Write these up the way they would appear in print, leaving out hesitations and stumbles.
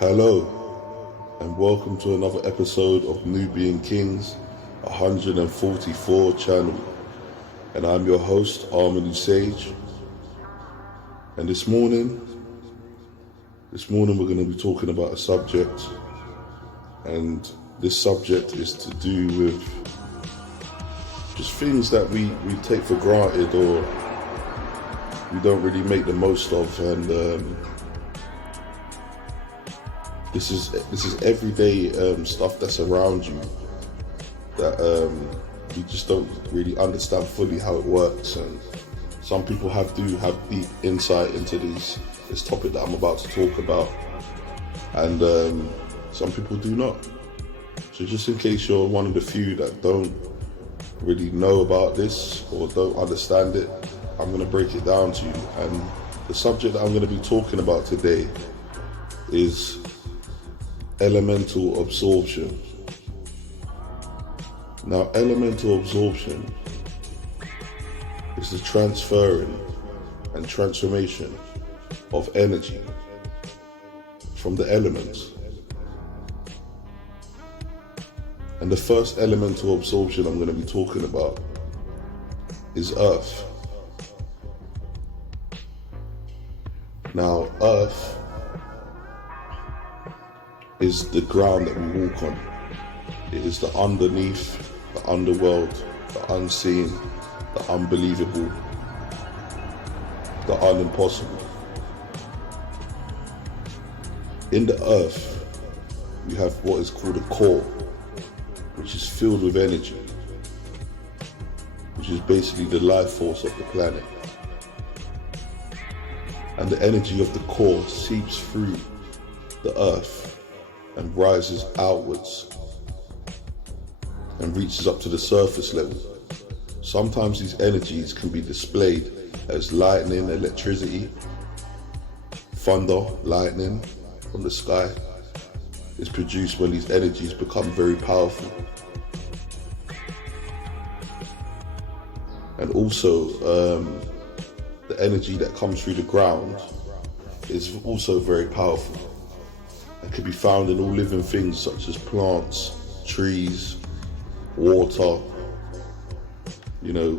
Hello, and welcome to another episode of Nubian Kingz 144 channel. And I'm your host, Armin Sage. And this morning we're going to be talking about a subject, and this subject is to do with just things that we take for granted or we don't really make the most of, and this is everyday stuff that's around you that you just don't really understand fully how it works. And some people do have deep insight into this topic that I'm about to talk about, and some people do not. So just in case you're one of the few that don't really know about this or don't understand it, I'm going to break it down to you. And the subject that I'm going to be talking about today is elemental absorption. Now, elemental absorption is the transferring and transformation of energy from the elements. And the first elemental absorption I'm going to be talking about is earth. Now, earth is the ground that we walk on. It is the underneath, the underworld, the unseen, the unbelievable, the unimpossible. In the earth, we have what is called a core, which is filled with energy, which is basically the life force of the planet. And the energy of the core seeps through the earth and rises outwards and reaches up to the surface level. Sometimes these energies can be displayed as lightning, electricity, thunder, lightning from the sky is produced when these energies become very powerful. And also the energy that comes through the ground is also very powerful and can be found in all living things such as plants, trees, water,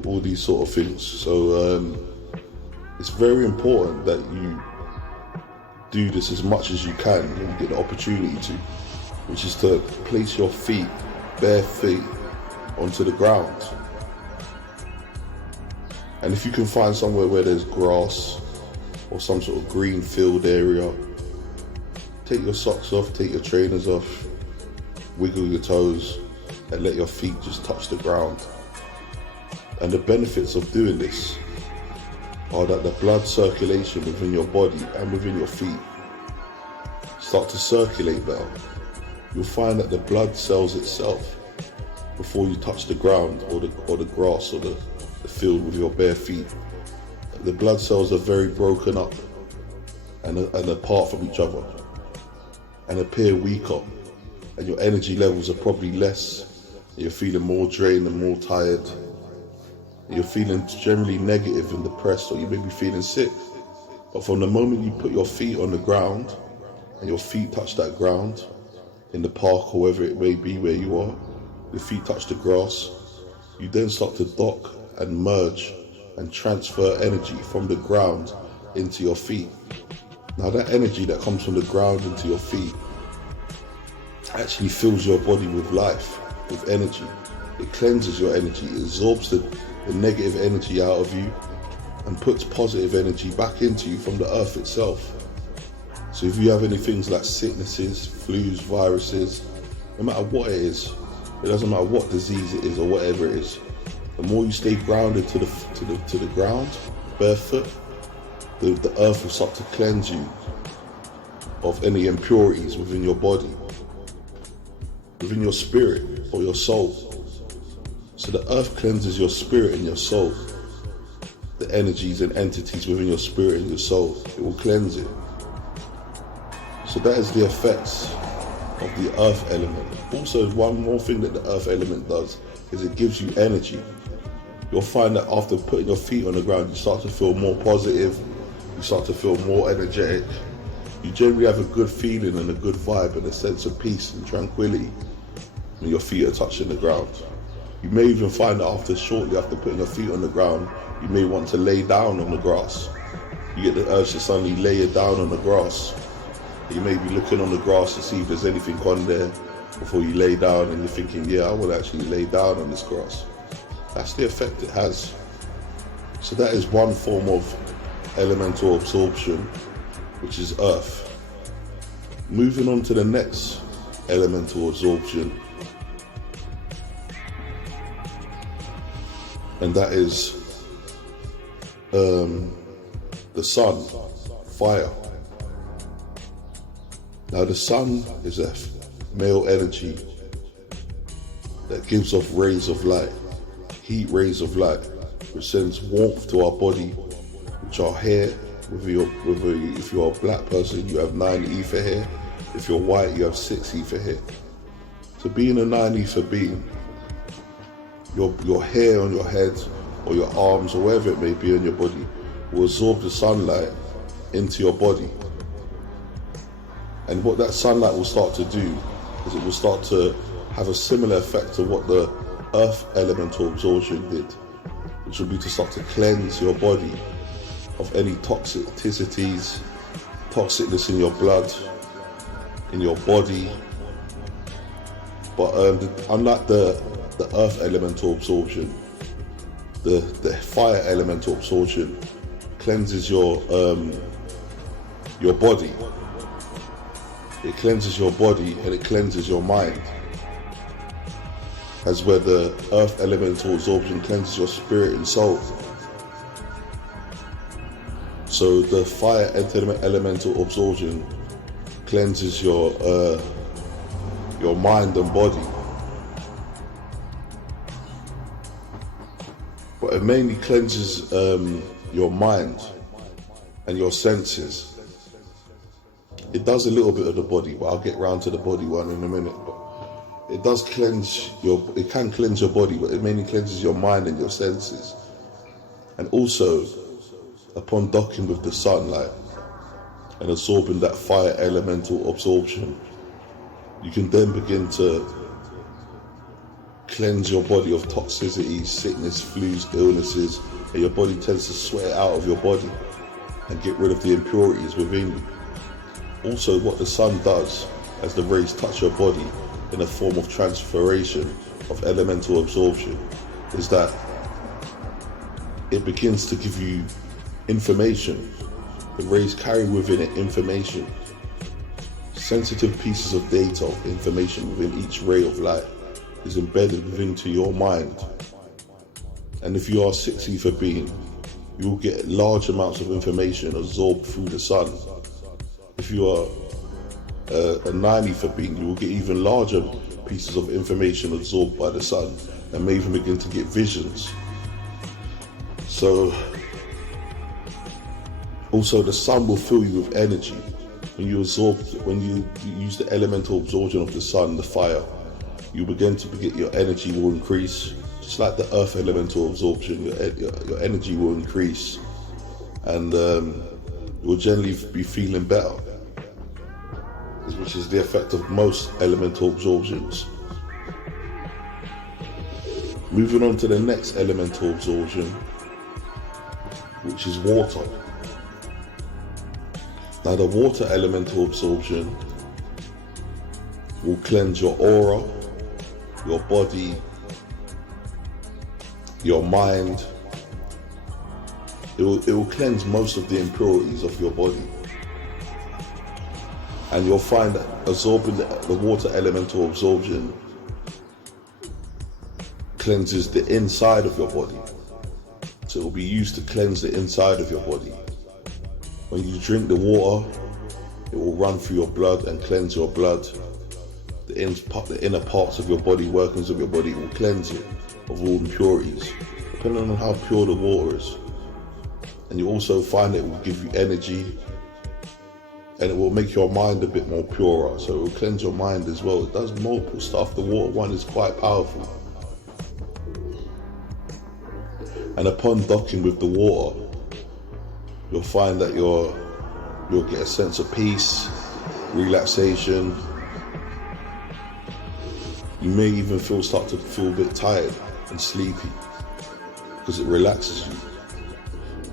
all these sort of things. So it's very important that you do this as much as you can when you get the opportunity to, which is to place your feet, bare feet, onto the ground. And if you can find somewhere where there's grass or some sort of green field area, take your socks off, take your trainers off, wiggle your toes, and let your feet just touch the ground. And the benefits of doing this are that the blood circulation within your body and within your feet start to circulate better. You'll find that the blood cells itself, before you touch the ground or the grass or the field with your bare feet, the blood cells are very broken up and apart from each other and appear weaker, and your energy levels are probably less. You're feeling more drained and more tired. You're feeling generally negative and depressed, or you may be feeling sick. But from the moment you put your feet on the ground and your feet touch that ground in the park or wherever it may be where you are, your feet touch the grass, you then start to dock and merge and transfer energy from the ground into your feet. Now that energy that comes from the ground into your feet actually fills your body with life, with energy. It cleanses your energy, it absorbs the negative energy out of you and puts positive energy back into you from the earth itself. So if you have any things like sicknesses, flus, viruses, no matter what it is, it doesn't matter what disease it is or whatever it is, the more you stay grounded to the ground, barefoot, the earth will start to cleanse you of any impurities within your body, within your spirit or your soul. So the earth cleanses your spirit and your soul. The energies and entities within your spirit and your soul, it will cleanse it. So that is the effects of the earth element. Also, one more thing that the earth element does is it gives you energy. You'll find that after putting your feet on the ground, you start to feel more positive, you start to feel more energetic, you generally have a good feeling and a good vibe and a sense of peace and tranquility when your feet are touching the ground. You may even find that shortly after putting your feet on the ground, you may want to lay down on the grass. You get the urge to suddenly lay it down on the grass. You may be looking on the grass to see if there's anything on there before you lay down, and you're thinking, yeah, I will actually lay down on this grass. That's the effect it has. So that is one form of elemental absorption, which is earth. Moving on to the next elemental absorption, and that is the sun, fire. Now the sun is a male energy that gives off rays of light, heat rays of light, which sends warmth to our body, which our hair, if you're a black person, you have 9 ether hair. If you're white, you have 6 ether hair. So being a 9 ether being, your hair on your head or your arms or wherever it may be on your body will absorb the sunlight into your body. And what that sunlight will start to do is it will start to have a similar effect to what the earth elemental absorption did, which will be to start to cleanse your body of any toxicities, toxicness in your blood, in your body. But unlike the earth elemental absorption, the fire elemental absorption cleanses your body. It cleanses your body and it cleanses your mind. As where the earth elemental absorption cleanses your spirit and soul. So the fire elemental absorption cleanses your mind and body. But it mainly cleanses your mind and your senses. It does a little bit of the body, but I'll get round to the body one in a minute. But it does it can cleanse your body, but it mainly cleanses your mind and your senses. And also, upon docking with the sunlight and absorbing that fire elemental absorption, you can then begin to cleanse your body of toxicity, sickness, flus, illnesses, and your body tends to sweat it out of your body and get rid of the impurities within you. Also, what the sun does as the rays touch your body in a form of transferation of elemental absorption is that it begins to give you information. The rays carry within it information, sensitive pieces of data of information within each ray of light is embedded into your mind. And if you are 6 ether being, you will get large amounts of information absorbed through the sun. If you are a 9 ether being, you will get even larger pieces of information absorbed by the sun and may even begin to get visions. So also the sun will fill you with energy. When you use the elemental absorption of the sun, the fire, you begin to get your energy will increase. Just like the earth elemental absorption, your energy will increase, and you'll generally be feeling better, which is the effect of most elemental absorptions. Moving on to the next elemental absorption, which is water. Now the water elemental absorption will cleanse your aura, your body, your mind. It will cleanse most of the impurities of your body. And you'll find that absorbing the water elemental absorption cleanses the inside of your body. So it will be used to cleanse the inside of your body. When you drink the water, it will run through your blood and cleanse your blood. The inner parts of your body, workings of your body, will cleanse it of all impurities, depending on how pure the water is. And you also find it will give you energy, and it will make your mind a bit more purer. So it will cleanse your mind as well. It does multiple stuff. The water one is quite powerful. And upon docking with the water, you'll find that your You'll get a sense of peace, relaxation. You may even start to feel a bit tired and sleepy because it relaxes you.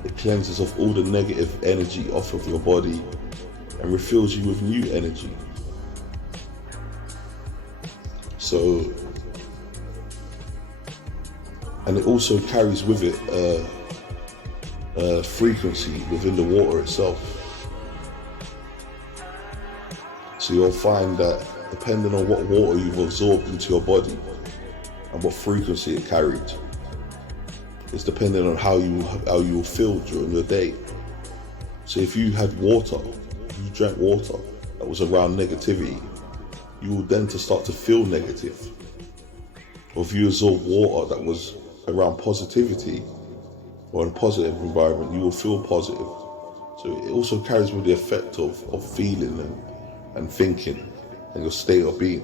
It cleanses off all the negative energy off of your body and refills you with new energy. So, and it also carries with it a frequency within the water itself. So you'll find that depending on what water you've absorbed into your body and what frequency it carried, it's depending on how you will feel during your day. So if you had water, if you drank water that was around negativity, you will then start to feel negative. Or if you absorb water that was around positivity or in a positive environment, you will feel positive. So it also carries with the effect of feeling and thinking and your state of being.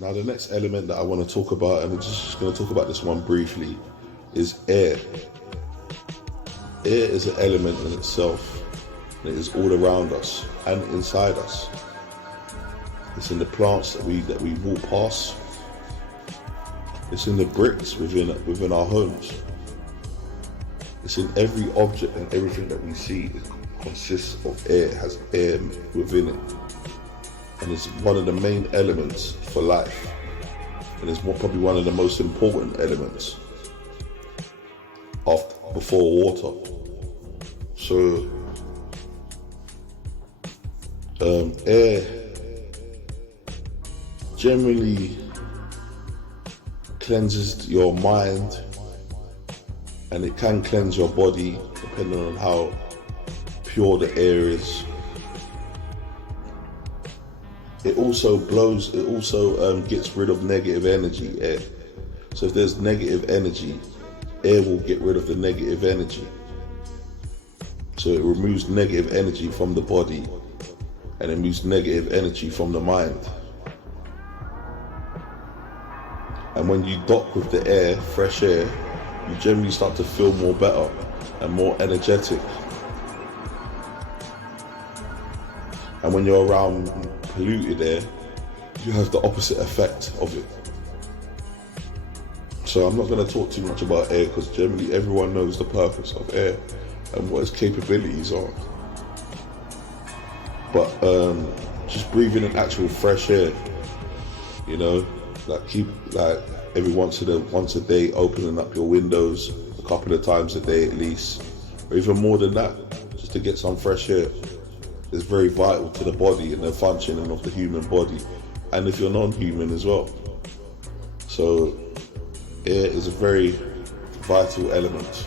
Now the next element that I want to talk about, and I'm just going to talk about this one briefly, is air. Air is an element in itself, and it is all around us and inside us. It's in the plants that we walk past. It's in the bricks within our homes. It's in every object and everything that we see. It consists of air, has air within it. And it's one of the main elements for life. And it's probably one of the most important elements before water. So, air generally cleanses your mind, and it can cleanse your body depending on how pure the air is. It also gets rid of negative energy, air. So if there's negative energy, air will get rid of the negative energy. So it removes negative energy from the body and it removes negative energy from the mind. And when you dock with the air, fresh air, you generally start to feel more better and more energetic. And when you're around polluted air, you have the opposite effect of it. So I'm not going to talk too much about air because generally everyone knows the purpose of air and what its capabilities are. But just breathing in actual fresh air, like every once a day, opening up your windows a couple of times a day at least, or even more than that, just to get some fresh air, is very vital to the body and the functioning of the human body, and if you're non-human as well. So air is a very vital element.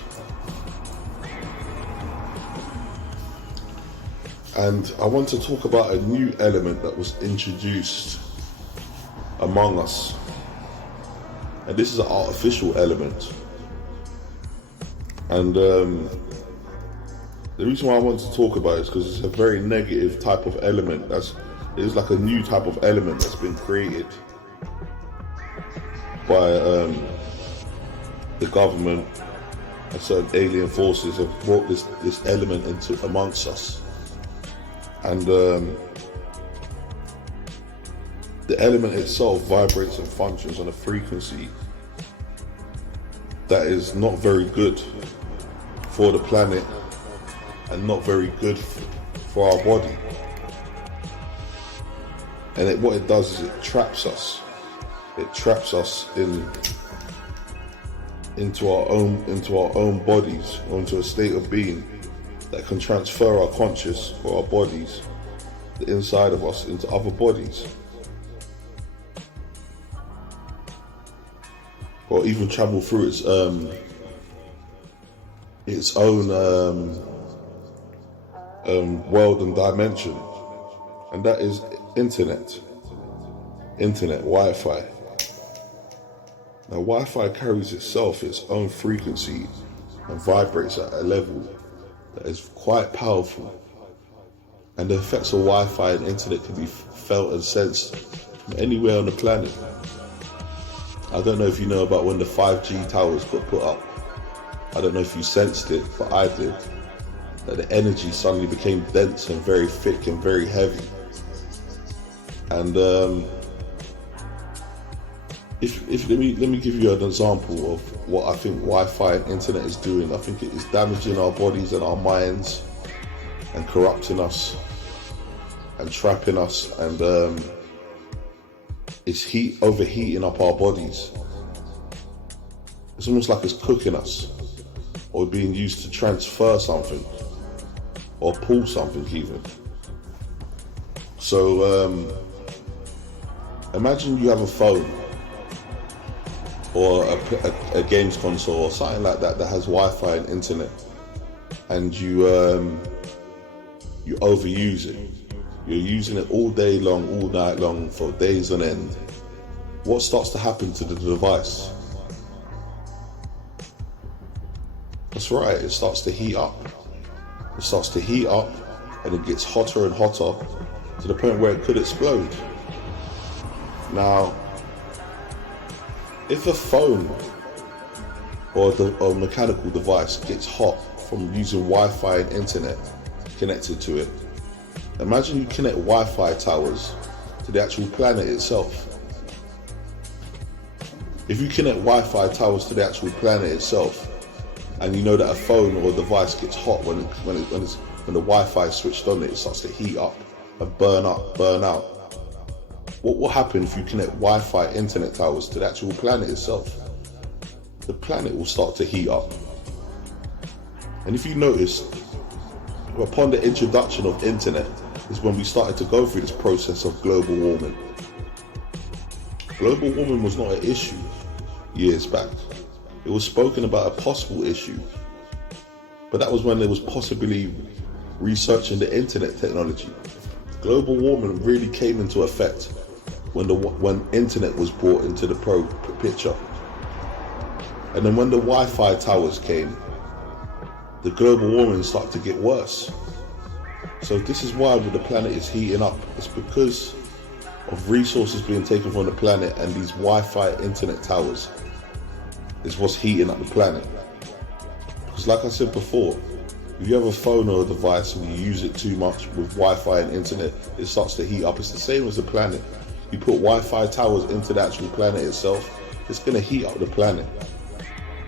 And I want to talk about a new element that was introduced among us. And this is an artificial element. And the reason why I want to talk about it is because it's a very negative type of element. It's like a new type of element that's been created by the government, and certain alien forces have brought this element into amongst us. And the element itself vibrates and functions on a frequency that is not very good for the planet and not very good for our body. And what it does is it traps us. It traps us into our own bodies, onto a state of being that can transfer our conscious or our bodies, the inside of us, into other bodies. Or even travel through its own world and dimension. And that is internet, Wi-Fi. Now Wi-Fi carries itself its own frequency and vibrates at a level that is quite powerful. And the effects of Wi-Fi and internet can be felt and sensed from anywhere on the planet. I don't know if you know about when the 5G towers got put up. I don't know if you sensed it, but I did. That the energy suddenly became dense and very thick and very heavy. And if let me give you an example of what I think Wi-Fi and internet is doing. I think it is damaging our bodies and our minds, and corrupting us, and trapping us, and it's overheating up our bodies. It's almost like it's cooking us, or being used to transfer something, or pull something even. So imagine you have a phone, or a games console, or something like that has Wi-Fi and internet, and you overuse it. You're using it all day long, all night long, for days on end. What starts to happen to the device? That's right, it starts to heat up. It starts to heat up, and it gets hotter and hotter to the point where it could explode. Now, if a phone or a mechanical device gets hot from using Wi-Fi and internet connected to it, imagine you connect Wi-Fi towers to the actual planet itself. If you connect Wi-Fi towers to the actual planet itself, and you know that a phone or a device gets hot when the Wi-Fi is switched on, it starts to heat up and burn out. What will happen if you connect Wi-Fi internet towers to the actual planet itself? The planet will start to heat up. And if you notice, upon the introduction of internet is when we started to go through this process of global warming. Global warming was not an issue years back. It was spoken about a possible issue, but that was when there was possibly researching the internet technology. Global warming really came into effect when internet was brought into the picture. And then when the Wi-Fi towers came, the global warming started to get worse. So this is why the planet is heating up. It's because of resources being taken from the planet, and these Wi-Fi internet towers is what's heating up the planet. Because like I said before, if you have a phone or a device and you use it too much with Wi-Fi and internet, it starts to heat up. It's the same as the planet. You put Wi-Fi towers into the actual planet itself, it's going to heat up the planet.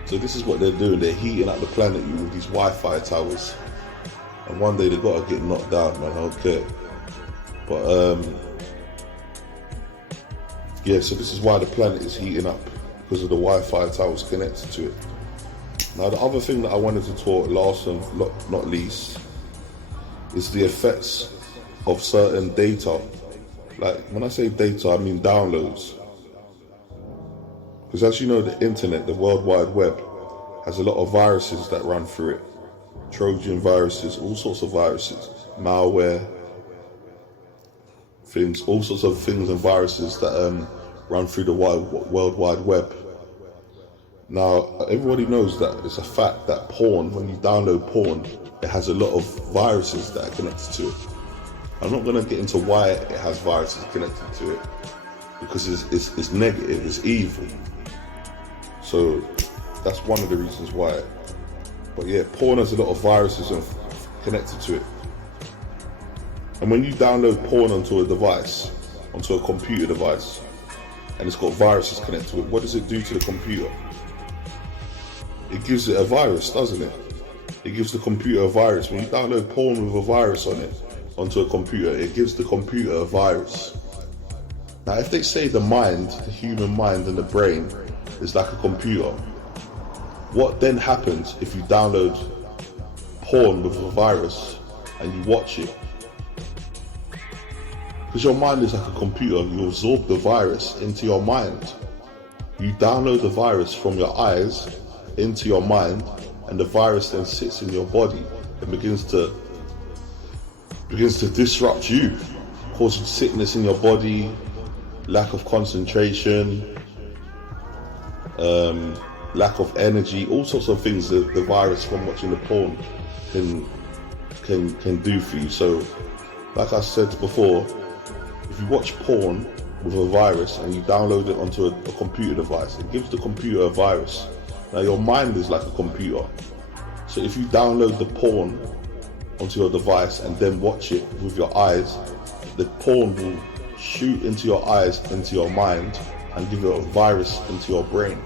So this is what they're doing. They're heating up the planet with these Wi-Fi towers. And one day they've got to get knocked down, man. I don't care. But yeah, so this is why the planet is heating up, because of the Wi-Fi towers connected to it. Now, the other thing that I wanted to talk last and not least is the effects of certain data. Like, when I say data, I mean downloads. Because as you know, the internet, the World Wide Web, has a lot of viruses that run through it. Trojan viruses, all sorts of viruses, malware, things, all sorts of things and viruses that run through the World Wide Web. Now, everybody knows that it's a fact that porn, when you download porn, it has a lot of viruses that are connected to it. I'm not going to get into why it has viruses connected to it, because it's negative, it's evil. So that's one of the reasons why. But yeah, porn has a lot of viruses connected to it. And when you download porn onto a device, onto a computer device, and it's got viruses connected to it, what does it do to the computer? It gives it a virus, doesn't it? It gives the computer a virus. When you download porn with a virus on it, onto a computer, it gives the computer a virus. Now, if they say the mind, the human mind and the brain is like a computer, what then happens if you download porn with a virus and you watch it? Because your mind is like a computer, you absorb the virus into your mind. You download the virus from your eyes into your mind, and the virus then sits in your body and begins to disrupt you, causing sickness in your body, lack of concentration, lack of energy, all sorts of things that the virus from watching the porn can do for you. So, like I said before, if you watch porn with a virus and you download it onto a computer device, it gives the computer a virus. Now your mind is like a computer. So if you download the porn onto your device and then watch it with your eyes, the porn will shoot into your eyes, into your mind, and give it a virus into your brain.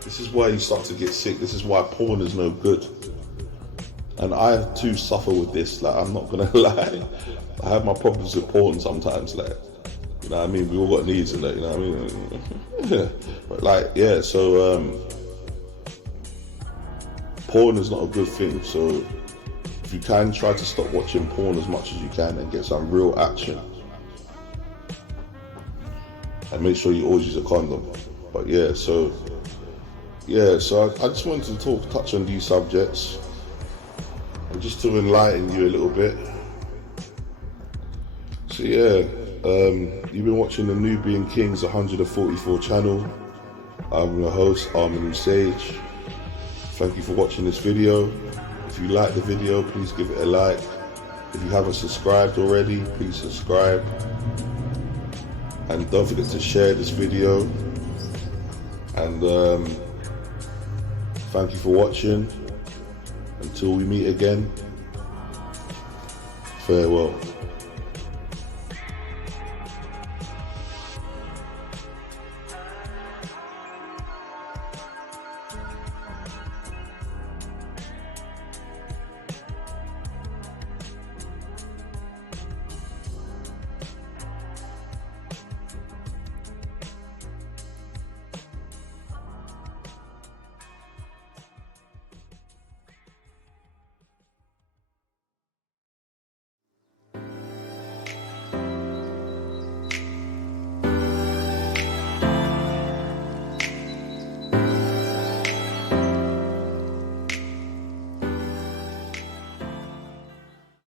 This is why you start to get sick. This is why porn is no good. And I too suffer with this. Like, I'm not gonna lie, I have my problems with porn sometimes. Like, you know what I mean? We all got needs in it. You know what I mean? But like, yeah. So porn is not a good thing. So if you can, try to stop watching porn as much as you can and get some real action. And make sure you always use a condom. But yeah, so I just wanted to touch on these subjects, and just to enlighten you a little bit. So yeah, you've been watching the Nubian Kingz 144 channel. I'm your host, Armin Sage. Thank you for watching this video. If you like the video, please give it a like. If you haven't subscribed already, please subscribe. And don't forget to share this video. And thank you for watching. Until we meet again, farewell.